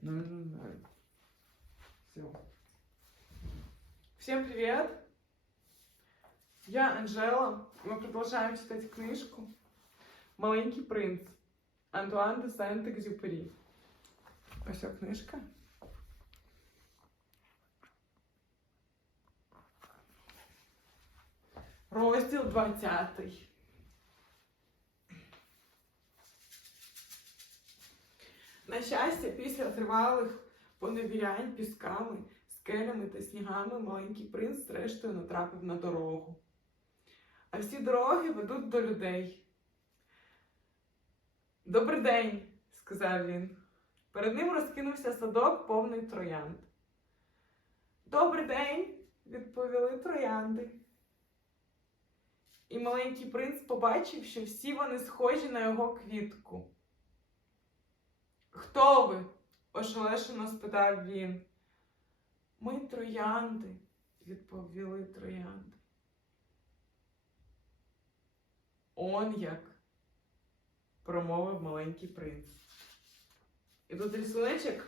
Все. Всем привет! Я Анжела. Мы продолжаем читать книжку «Маленький принц» Антуан де Сент-Екзюпері. Ось ця книжка. Розділ 20. На щастя, після тривалих поневірянь пісками, скелями та снігами маленький принц зрештою натрапив на дорогу. А всі дороги ведуть до людей. Добрий день, сказав він. Перед ним розкинувся садок повний троянд. Добрий день, відповіли троянди. І маленький принц побачив, що всі вони схожі на його квітку. Хто ви? ошелешено спитав він. Ми троянди, відповіли троянди. Он як, промовив маленький принц. І тут рисуночок.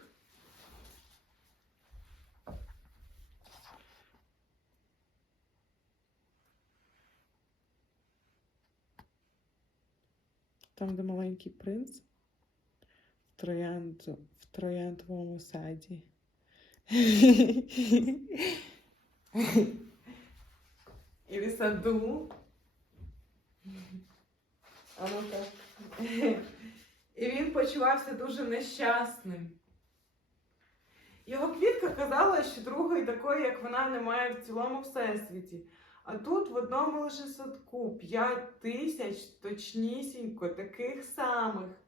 Там, де маленький принц троянд... в трояндовому саді. В саду. А ну-ка. І він почувався дуже нещасним. Його квітка казала, що другої такої, як вона, немає в цілому всесвіті. А тут в одному лише садку п'ять тисяч точнісінько таких самих.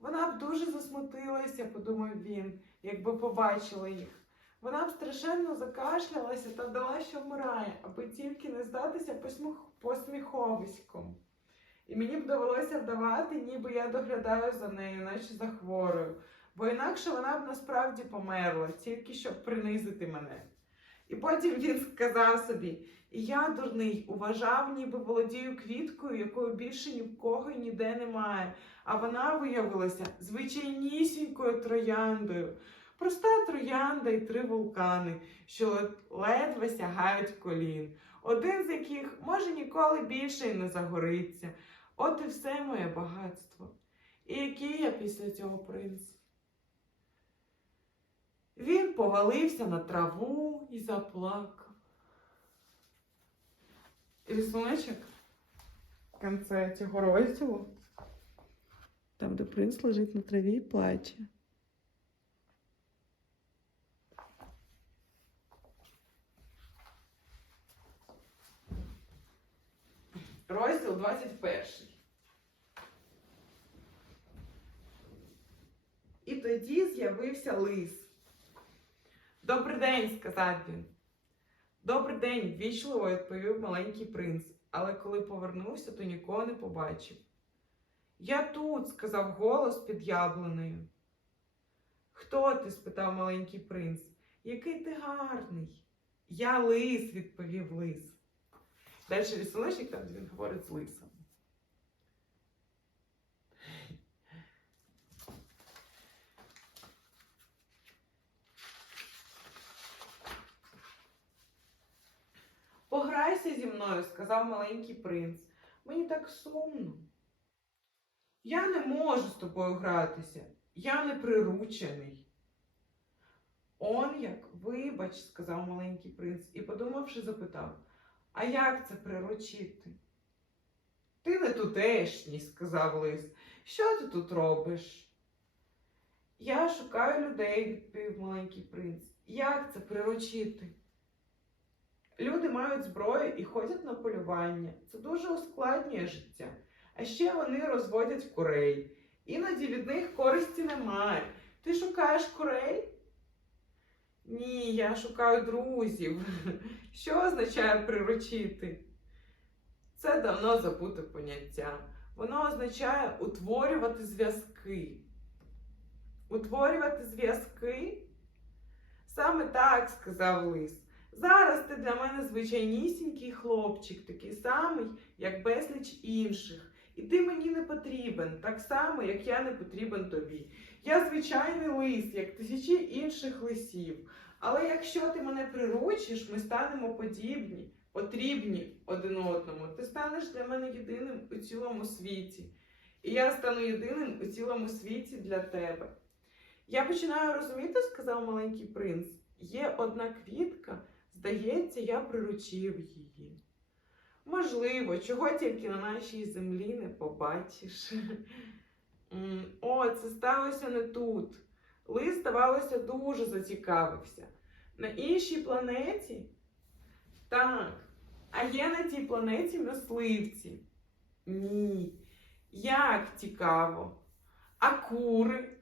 Вона б дуже засмутилася, подумав він, якби побачила їх. Вона б страшенно закашлялася та вдала, що вмирає, аби тільки не здатися посміх... посміховиськом. І мені б довелося вдавати, ніби я доглядаю за нею, наче за хворою, бо інакше вона б насправді померла, тільки щоб принизити мене. І потім він сказав собі: я, дурний, уважав, ніби володію квіткою, якої більше ні в кого ніде немає. А вона виявилася звичайнісінькою трояндою. Проста троянда і три вулкани, що ледве сягають колін, один з яких може ніколи більше й не загориться. От і все моє багатство. І який я після цього принц? Він повалився на траву і заплакав. Рисуночок в кінці цього розділу. Там, де принц лежить на траві і плаче. Розділ 21. І тоді з'явився лис. Добрий день, сказав він. Добрий день, ввічливо відповів маленький принц, але коли повернувся, то нікого не побачив. Я тут, сказав голос під яблуною. Хто ти? спитав маленький принц. Який ти гарний. Я лис, відповів лис. Далі рисуночок, там він говорить з лисом. Пограйся зі мною, сказав маленький принц. Мені так сумно. Я не можу з тобою гратися. Я не приручений. Он як, вибач, сказав маленький принц і, подумавши, запитав, а як це приручити? Ти не тутешній, сказав лис. Що ти тут робиш? Я шукаю людей, відповів маленький принц. Як це приручити? Люди мають зброю і ходять на полювання. Це дуже ускладнює життя. А ще вони розводять курей. Іноді від них користі немає. Ти шукаєш курей? Ні, я шукаю друзів. Що означає приручити? Це давно забуте поняття. Воно означає утворювати зв'язки. Утворювати зв'язки? Саме так, сказав лис. Зараз ти для мене звичайнісінький хлопчик, такий самий, як безліч інших. І ти мені не потрібен, так само, як я не потрібен тобі. Я звичайний лис, як тисячі інших лисів. Але якщо ти мене приручиш, ми станемо подібні, потрібні один одному. Ти станеш для мене єдиним у цілому світі. І я стану єдиним у цілому світі для тебе. Я починаю розуміти, сказав маленький принц. Є одна квітка, здається, я приручив її. Можливо, чого тільки на нашій землі не побачиш. О, це сталося не тут. Лис, здавалося, дуже зацікавився. На іншій планеті? Так. А є на тій планеті мисливці? Ні. Як цікаво. А кури?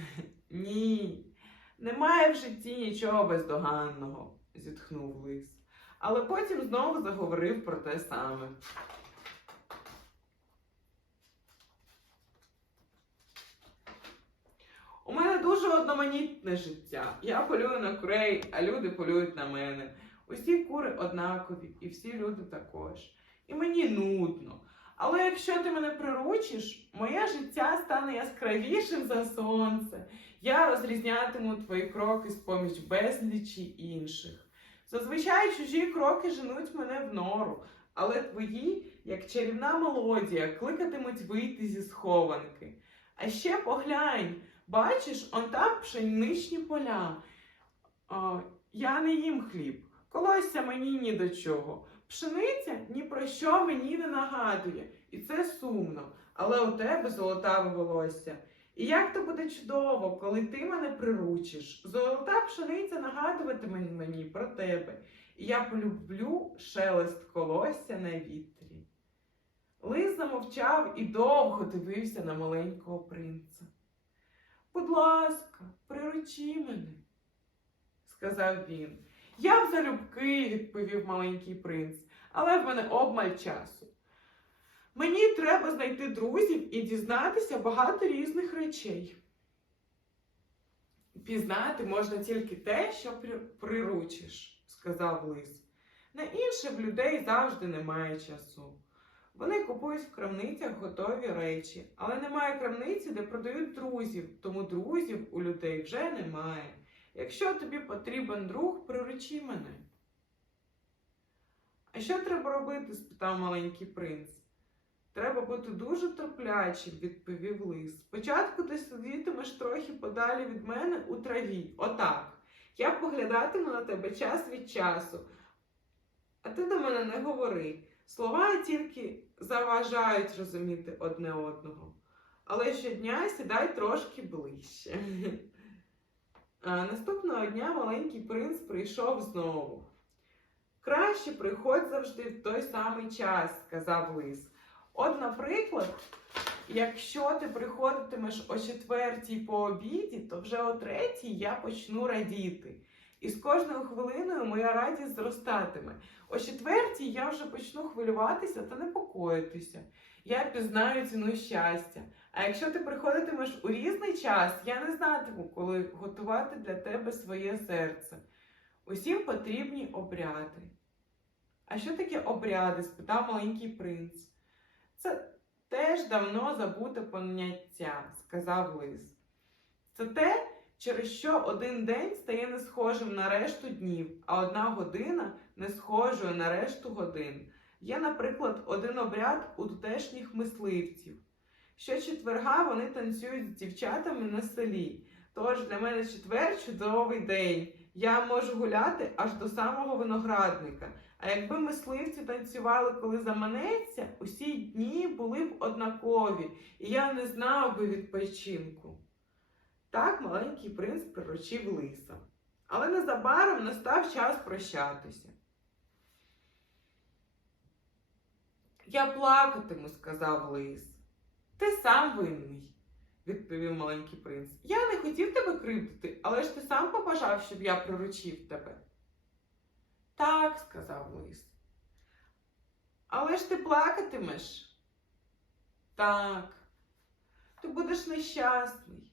Ні. Немає в житті нічого бездоганного, зітхнув лис. Але потім знову заговорив про те саме. У мене дуже одноманітне життя. Я полюю на курей, а люди полюють на мене. Усі кури однакові, і всі люди також. І мені нудно. Але якщо ти мене приручиш, моє життя стане яскравішим за сонце. Я розрізнятиму твої кроки з поміж безлічі інших. Зазвичай чужі кроки женуть мене в нору, але твої, як чарівна мелодія, кликатимуть вийти зі схованки. А ще поглянь, бачиш, он там пшеничні поля. О, я не їм хліб, колосся мені ні до чого. Пшениця ні про що мені не нагадує, і це сумно, але у тебе золотаве волосся. І як то буде чудово, коли ти мене приручиш. Золота пшениця нагадуватиме мені про тебе, і я полюблю шелест колосся на вітрі. Лис замовчав і довго дивився на маленького принца. Будь ласка, приручи мене, сказав він. Я б залюбки, відповів маленький принц, але в мене обмаль часу. Мені треба знайти друзів і дізнатися багато різних речей. Пізнати можна тільки те, що приручиш, сказав лис. На інше в людей завжди немає часу. Вони купують в крамницях готові речі, але немає крамниці, де продають друзів, тому друзів у людей вже немає. Якщо тобі потрібен друг, приручи мене. А що треба робити? спитав маленький принц. Треба бути дуже терплячим, відповів лис. Спочатку ти сидітимеш трохи подалі від мене у траві. Отак. Я поглядатиму на тебе час від часу. А ти до мене не говори. Слова тільки заважають розуміти одне одного. Але щодня сідай трошки ближче. А наступного дня маленький принц прийшов знову. Краще приходь завжди в той самий час, сказав лис. От, наприклад, якщо ти приходитимеш о четвертій по обіді, то вже о третій я почну радіти. І з кожною хвилиною моя радість зростатиме. О четвертій я вже почну хвилюватися та непокоїтися. Я пізнаю ціну щастя. А якщо ти приходитимеш у різний час, я не знатиму, коли готувати для тебе своє серце. Усім потрібні обряди. А що таке обряди? спитав маленький принц. Це теж давно забуте поняття, сказав лис. Це те, через що один день стає не схожим на решту днів, а одна година не схожою на решту годин. Є, наприклад, один обряд у тутешніх мисливців. Щочетверга вони танцюють з дівчатами на селі. Тож для мене четвер чудовий день. Я можу гуляти аж до самого виноградника. А якби мисливці танцювали, коли заманеться, усі дні були б однакові, і я не знав би відпочинку. Так маленький принц приручив лиса. Але незабаром настав час прощатися. Я плакатиму, сказав лис. Ти сам винний, відповів маленький принц. Я не хотів тебе кривдити, але ж ти сам побажав, щоб я приручив тебе. Так, сказав лис. Але ж ти плакатимеш? Так. Ти будеш нещасний.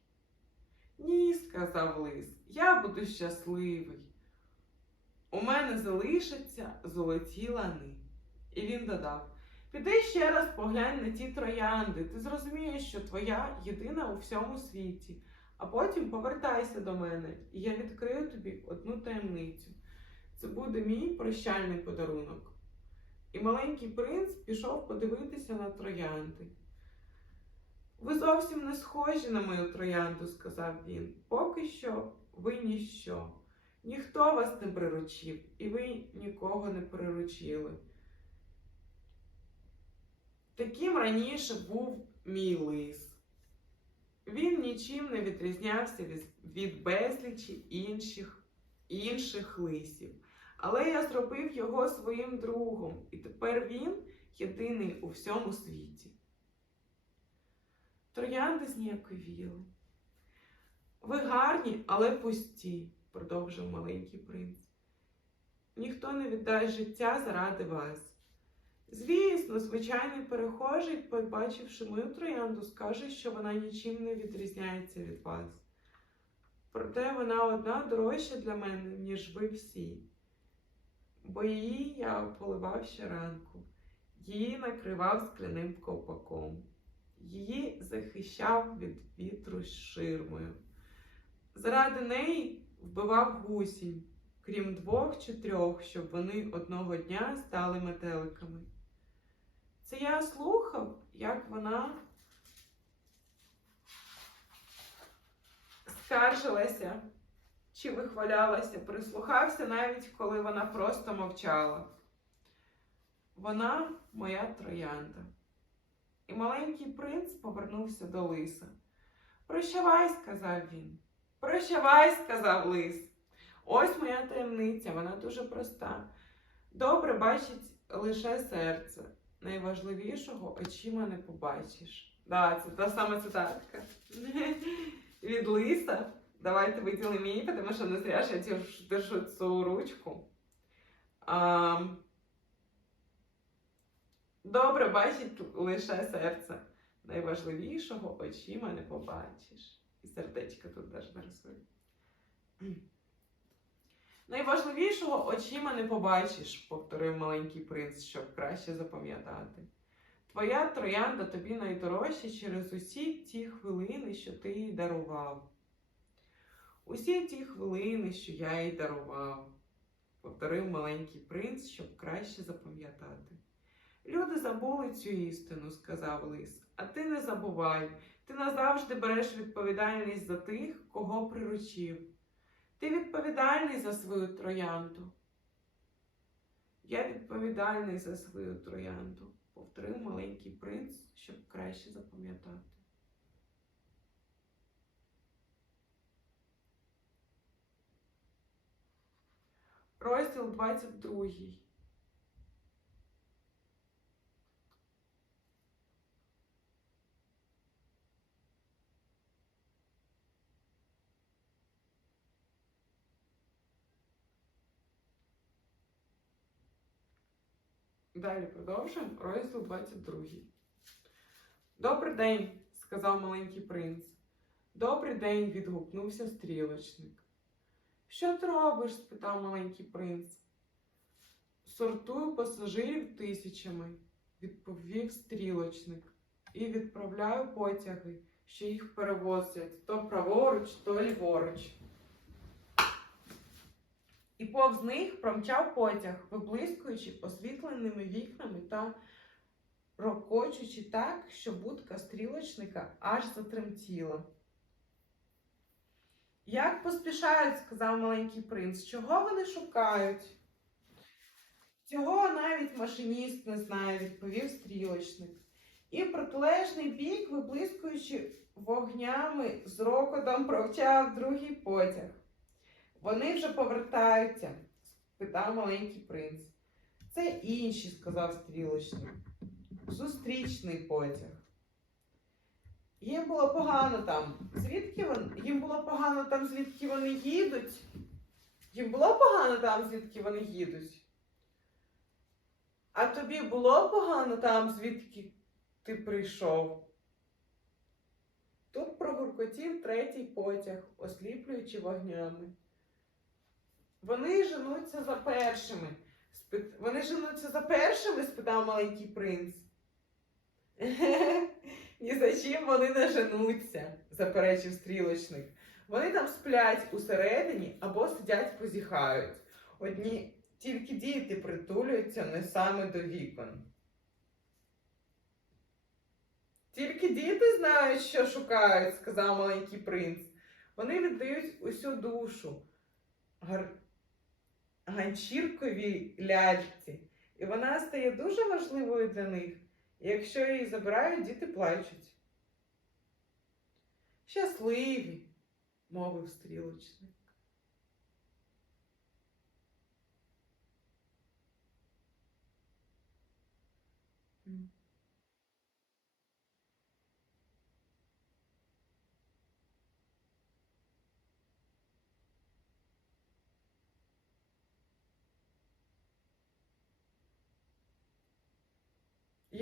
Ні, сказав лис, я буду щасливий. У мене залишаться золоті лани. І він додав: Піди ще раз поглянь на ті троянди. Ти зрозумієш, що твоя єдина у всьому світі. А потім повертайся до мене, і я відкрию тобі одну таємницю. Це буде мій прощальний подарунок. І маленький принц пішов подивитися на троянди. Ви зовсім не схожі на мою троянду, сказав він. Поки що ви ніщо. Ніхто вас не приручив, і ви нікого не приручили. Таким раніше був мій лис. Він нічим не відрізнявся від, безлічі інших, інших лисів. Але я зробив його своїм другом, і тепер він єдиний у всьому світі. Троянди зніяковіли. Ви гарні, але пусті, продовжив маленький принц. Ніхто не віддає життя заради вас. Звісно, звичайний перехожий, побачивши мою троянду, скаже, що вона нічим не відрізняється від вас. Проте вона одна дорожча для мене, ніж ви всі. Бо її я поливав щоранку, її накривав скляним ковпаком, її захищав від вітру ширмою. Заради неї вбивав гусінь, крім двох чи трьох, щоб вони одного дня стали метеликами. Це я слухав, як вона скаржилася чи вихвалялася, прислухався навіть коли вона просто мовчала. Вона моя троянда. І маленький принц повернувся до лиса. Прощавай, сказав він. Прощавай, сказав лис. Ось моя таємниця, вона дуже проста. Добре бачить лише серце. Найважливішого очима не побачиш. Да, це та сама цитатка. Від лиса. Давайте виділимо мені, тому що не зря ж я держу- цю ручку. А, добре бачить лише серце. Найважливішого очима не побачиш. І сердечко тут теж нарисую. Найважливішого очима не побачиш, повторив маленький принц, щоб краще запам'ятати. Твоя троянда тобі найдорожча через усі ті хвилини, що ти їй дарував. Усі ті хвилини, що я їй дарував, повторив маленький принц, щоб краще запам'ятати. Люди забули цю істину, сказав лис, а ти не забувай, ти назавжди береш відповідальність за тих, кого приручив. Ти відповідальний за свою троянду. Я відповідальний за свою троянду, повторив маленький принц, щоб краще запам'ятати. Розділ 22. Далі продовжуємо. Розділ 22. Добрий день, сказав маленький принц. Добрий день, відгукнувся стрілочник. Що ти робиш? спитав маленький принц. Сортую пасажирів тисячами, відповів стрілочник, і відправляю потяги, що їх перевозять то праворуч, то ліворуч. І повз них промчав потяг, виблискуючи освітленими вікнами та рокочучи так, що будка стрілочника аж затремтіла. Як поспішають, сказав маленький принц, чого вони шукають? Цього навіть машиніст не знає, відповів стрілочник. І протилежний бік, виблискуючи вогнями, з рокотом провчав другий потяг. Вони вже повертаються? спитав маленький принц. Це інші, сказав стрілочник. Зустрічний потяг. Їм було погано там. Звідки вони? Їм було погано там, звідки вони їдуть. Їм було погано там, звідки вони їдуть. А тобі було погано там, звідки ти прийшов. Тут прогуркотів третій потяг, осліплюючи вогнями. Вони женуться за першими. Вони женуться за першими? спитав маленький принц. Ні за чим вони не женуться, заперечив стрілочник. Вони там сплять усередині або сидять позіхають. Одні тільки діти притулюються не саме до вікон. Тільки діти знають, що шукають, сказав маленький принц. Вони віддають усю душу гар... ганчірковій ляльці, і вона стає дуже важливою для них. Якщо її забирають, діти плачуть. Щасливі, мовив стрілочник.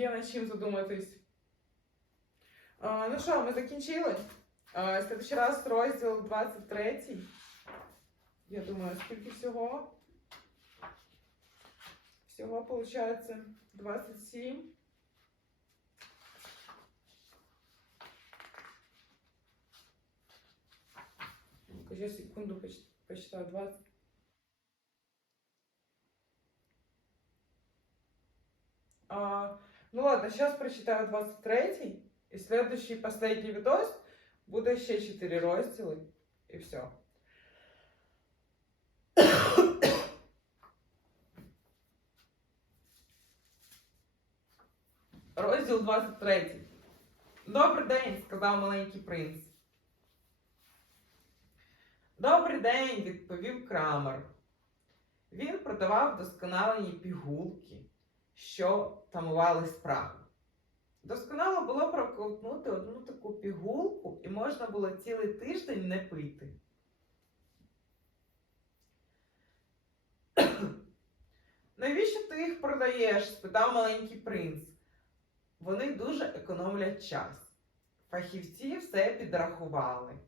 Є над чим задуматись. А, ну що, ми закінчили? А, следующий раз розділ 23. Я думаю, скільки всього? Всього виходить 27. Я секунду посчитаю. 20. А, ну ладно, сейчас прочитаю 23 и следующий, последний видос буде ще 4 розділи і все. Розділ 23. Добрий день, сказав маленький принц. Добрий день, відповів крамер. Він продавав досконалені пігулки, що тамували спрагу. Досконало було проковтнути одну таку пігулку, і можна було цілий тиждень не пити. Навіщо ти їх продаєш? спитав маленький принц. Вони дуже економлять час. Фахівці все підрахували.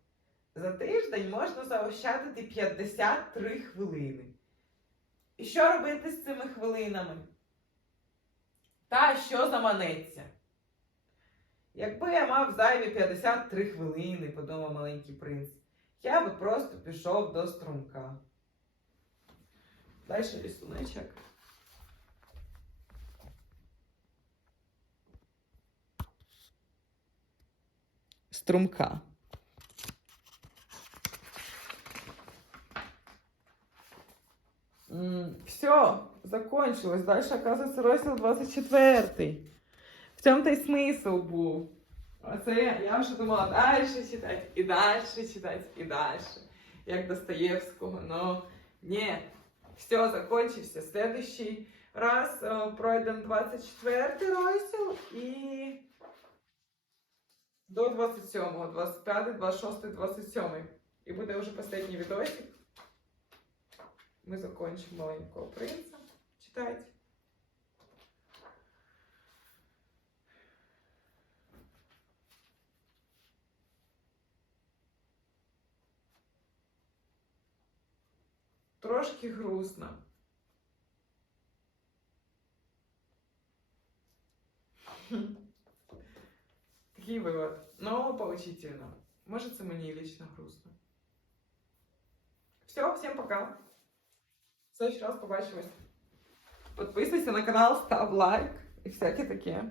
За тиждень можна заощадити 53 хвилини. І що робити з цими хвилинами? Та що заманеться? Якби я мав зайві 53 хвилини, подумав маленький принц, я би просто пішов до струмка. Далі рисуночок. Струмка. Все, закончилось. Дальше, оказывается, розділ 24. В цьому той смисл був. Оце я, вже думала далі читати, і далі читати, і далі. Як Достоєвського. Но ні, все, закончився. Следующий раз пройдемо 24 розділ і до 27, 25, 26, 27. І буде вже останній відосик. Ми закончимо маленького принца читати. Трошки грустно. Такий вивод. Но поучительно. Може, це мені лично грустно. Все, всім пока. В следующий раз побачимось. Підписуйся на канал, став лайк і всяке таке.